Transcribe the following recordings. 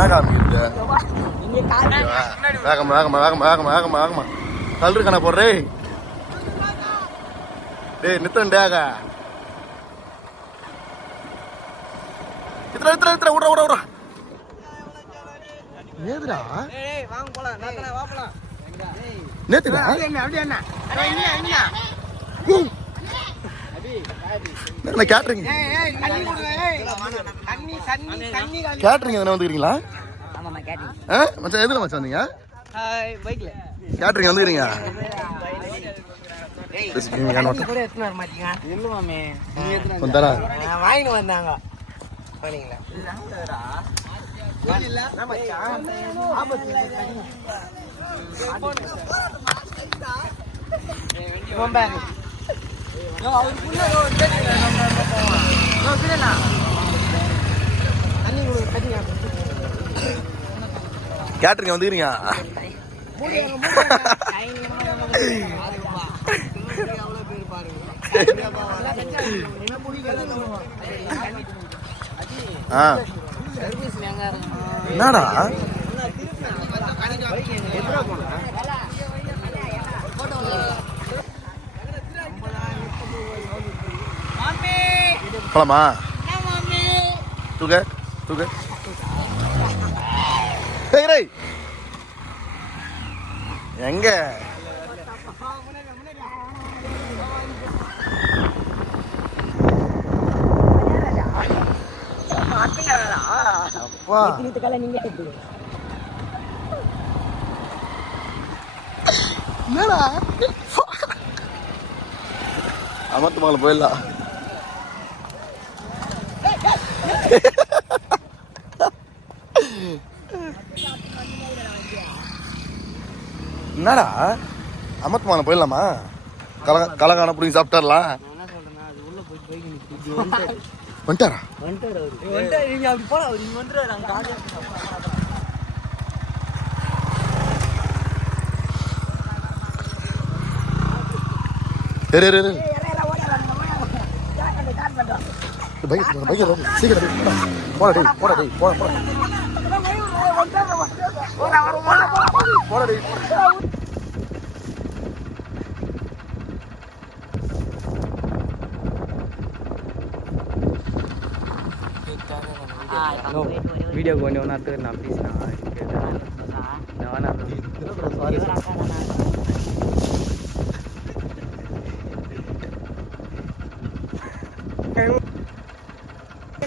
இங்க கால் வேகமா வேகமா வேகமா வேகமா வேகமா வேகமா. தள்ளு கணா போடுறே டேய் நித்தன் டேக இத்தனை இத்தனை இத்தனை விட்ற விட்ற விட்ற. ஏதுடா? நேத்துடா? என்ன அப்படியே என்ன இனியா இனியா என்ன கேட்ரிங் ஏய் ஏய் தண்ணி கொடுங்க ஏய் தண்ணி தண்ணி தண்ணி காலி. கேட்ரிங் எதனா வந்துக்கிறீங்களா? ஆ மச்சான் எதுல மச்சான் வந்தீங்க? ஹாய் பைக்ல. கேட்ரிங் வந்துக்கிறீங்க. வாங்கிட்டு வந்தாங்க. கேட்ரிங் வந்துக்கிறீங்க? ஆ. என்னடா? போலாமா? தூக்க தூக்க. ஏய் எங்க? அப்பா. என்னடா? அமர்த்து மகளை போயிடலாம். என்னடா அமர்த்து போயிடலாமா கலக கலகான பிடிங்கி சாப்பிட்டாரலாம் வந்துட்டாரா சரி சரி சரி பைக் பைக் சீக்கிரம் டேய், போடா. போடா டேய் போடா டேய் போடா போடா போடா டேய் வீடியோ கொஞ்சம் ஒன்று எடுத்து நான் பேசினேன்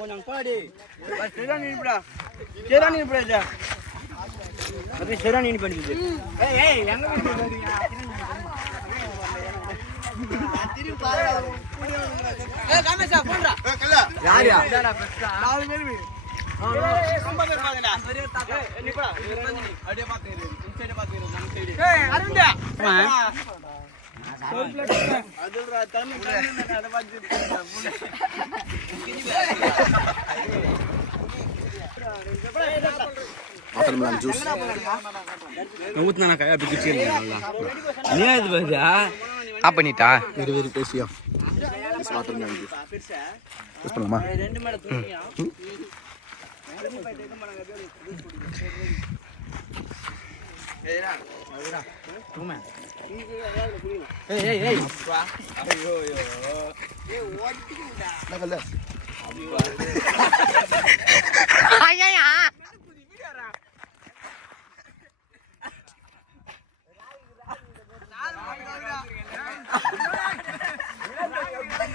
கொஞ்சம் பாடி சரியா நின்றுடா சரியா நின்றுடா அப்படியே சரியா நின்று பண்ணிடுது வாட்டர்மெலன் ஜூஸ் ஊத்துனா கையா அப்படி கிச்சிருந்தேன் நீ அது பாத்தியா ஆப் பண்ணிட்டா? வெரி வெரி ஜூஸ் யூஸ் பண்ணலாமா? என்ன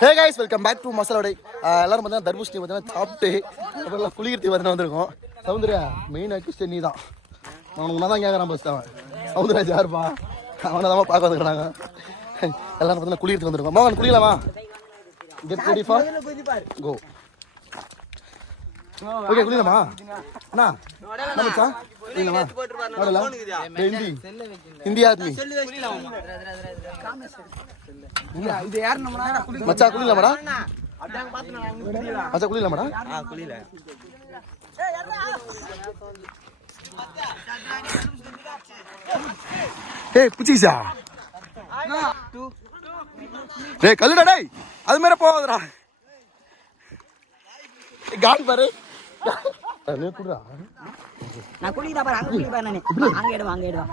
hey guys welcome back to Masala Vadai ஆஹ் எல்லாரும் பார்த்தீங்கன்னா தர்பூசணி பார்த்தீங்கன்னா சாப்பிட்டு அப்புறம் குளிக்கிறதுக்கு வந்து வந்திருக்கோம். சௌந்தர்யா மெயின் அக்யூஸ்ட் நீ தான். அவனுக்கு தான் கேட்குறான் பஸ் அவன். சௌந்தர்யாஜ் யாருப்பா? அவனை தான் பார்க்க வந்துருக்காங்க எல்லாரும் பார்த்தீங்கன்னா குளிக்கிறதுக்கு வந்திருக்கோம். மகன் குளிக்கலாமா? Get ready for go okay குளிக்கலாமா அண்ணா மச்சான் குளிக்கலாமா நோடலா ஹிந்தி ஹிந்தி ஆத்மி இது யார் நம்ம மச்சா குளிக்கலாமாடா மச்சா குளிக்கலாமாடா ஆ குளியில ஏய் புச்சிச்சா டேய் கல்லுடா டேய். அது மேல போகாதடா. கால் பாரு. நான் குளிக்கிறா பாரு அங்க குளிப்பா நானு. அங்க எடுவா அங்க எடுவா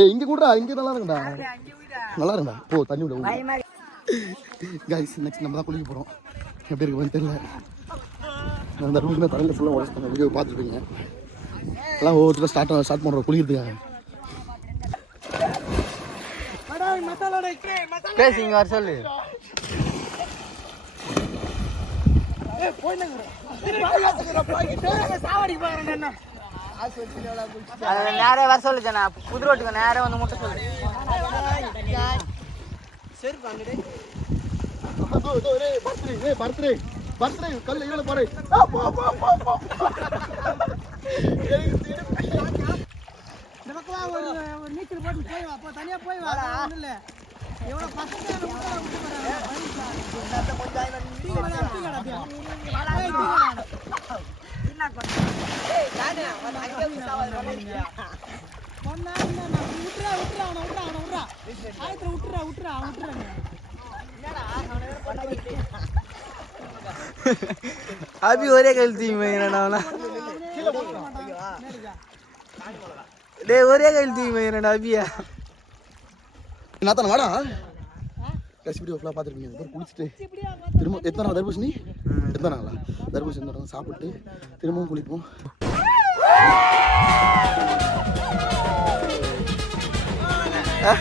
ஏய் இங்க நல்லா இருக்குடா. நல்லா இருக்குடா. போ தண்ணி விட கைஸ் நெக்ஸ்ட் நம்ம தான் குளிக்க போறோம். எப்படி இருக்குன்னு தெரியல. அந்த ரூம்ல தலையில ஃபுல்லா உடச்சு பண்ண வீடியோ பார்த்துருப்பீங்க. எல்லாம் ஒவ்வொருத்தரும் ஸ்டார்ட் ஸ்டார்ட் பண்றோம் குளிக்கிறதுக்காக. பேசிங்க வர சொல்லு. நேரே வர சொல்லு ஜனா. புது ரோட்டுக்கு நேரே வந்து முட்டை சொல்லு. பர்த்டே பர்த்டே பர்த்டே கல்ல ஈழ பசங்க அபி ஒரே கழுத்து மயிரடா டேய் ஒரே கழுத்து மயிரடா அபியா. நாத்தான வாடா. கடைசி வீடியோ ஃபுல்லாக பார்த்துருப்பீங்க குளிச்சுட்டு. திரும்ப எத்தனை நாள் தர்பூசணி? எத்தனை நாளா? தர்பூசணி சாப்பிட்டு திரும்பவும் குளிப்போம். ஆ